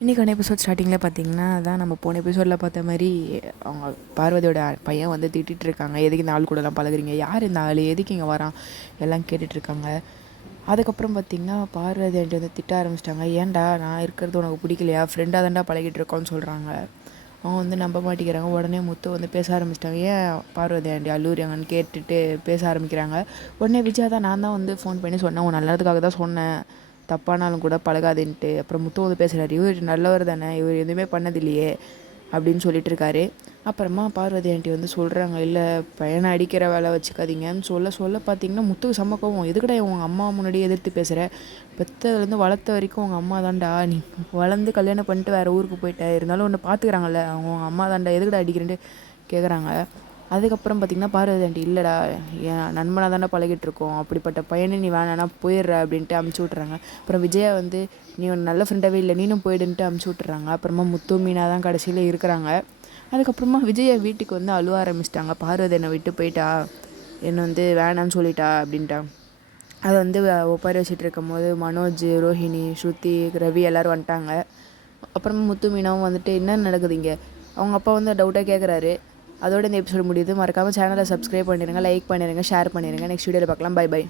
இன்றைக்கான எபிசோட் ஸ்டார்டிங்கில் பார்த்தீங்கன்னா அதான் நம்ம போன எபிசோடில் பார்த்த மாதிரி அவங்க பார்வதியோட பையன் வந்து திட்டிகிட்டு இருக்காங்க. எதுக்கு இந்த ஆள் கூடலாம் பழகுறீங்க, யார் இந்த ஆள், எதுக்கு இங்கே வரான் எல்லாம் கேட்டுட்ருக்காங்க. அதுக்கப்புறம் பார்த்திங்கன்னா பார்வதி ஆண்டி வந்து திட்ட ஆரம்பிச்சிட்டாங்க. ஏன்டா நான் இருக்கிறது உனக்கு பிடிக்கலையா, ஃப்ரெண்டாக தான்டா பழகிட்டு இருக்கோன்னு சொல்கிறாங்க. அவங்க வந்து நம்ப மாட்டேங்கிறாங்க. உடனே முத்து வந்து பேச ஆரம்பிச்சிட்டாங்க. ஏன் பார்வதி ஆண்டி அல்லூரியாங்கன்னு கேட்டுட்டு பேச ஆரம்பிக்கிறாங்க. உடனே விஜயா தான், நான் தான் வந்து ஃபோன் பண்ணி சொன்னேன், உன் நல்லதுக்காக தான் சொன்னேன், தப்பானாலும் கூட பழகாதுன்ட்டு. அப்புறம் முத்து வந்து பேசுகிறாரு, இவர் நல்லவர் தானே, இவர் எதுவுமே பண்ணதில்லையே அப்படின்னு சொல்லிட்டு இருக்காரு. அப்புறமா பார்வதி ஆண்டி வந்து சொல்கிறாங்க, இல்லை பையனை அடிக்கிற வேலை வச்சுக்காதீங்கன்னு சொல்ல பார்த்தீங்கன்னா முத்துக்கு செம்ம கோவம். எதுக்கடா உங்கள் அம்மா முன்னாடி எதிர்த்து பேசுகிற, பெற்றதுலேருந்து வளர்த்த வரைக்கும் உங்கள் அம்மா தான்டா, நீ வளர்ந்து கல்யாணம் பண்ணிட்டு வேறு ஊருக்கு போயிட்ட, இருந்தாலும் ஒன்று பார்த்துக்கிறாங்கல்ல, அவங்க அம்மா தான்டா, எதுக்கடா அடிக்கிறேன்ட்டு கேட்குறாங்க. அதுக்கப்புறம் பார்த்திங்கன்னா பார்வதி ஆண்டி, இல்லைடா என் நண்பனாக தானே பழகிட்டு இருக்கோம், அப்படிப்பட்ட பையனை நீ வேணான்னா போயிடுற அப்படின்ட்டு அமுச்சு விட்றாங்க. அப்புறம் விஜயா வந்து, நீ ஒரு நல்ல ஃப்ரெண்டாகவே இல்லை, நீனும் போயிடுன்ட்டு அமுச்சு விட்றாங்க. அப்புறமா முத்து மீனா தான் கடைசியில் இருக்கிறாங்க. அதுக்கப்புறமா விஜயா வீட்டுக்கு வந்து அழுவ ஆரம்பிச்சிட்டாங்க. பார்வதி என்னை விட்டு போயிட்டா, என்னை வந்து வேணான்னு சொல்லிட்டா அப்படின்ட்டா. அதை வந்து ஒப்பாரி வச்சுட்டு இருக்கும் போது மனோஜ், ரோஹிணி, ஸ்ருதி, ரவி எல்லோரும் வந்துட்டாங்க. அப்புறமா முத்து மீனாவும் வந்துட்டு, என்ன நடக்குது இங்கே, அவங்க அப்பா வந்து டவுட்டாக கேட்குறாரு. அதோட இந்த எபிசோட் முடியுது. மறக்காமல் சேனலை சப்ஸ்கிரைப் பண்ணிடுங்க, லைக் பண்ணிடுங்க, ஷேர் பண்ணிடுங்க. நெக்ஸ்ட் வீடியோவில் பார்க்கலாம். Bye by.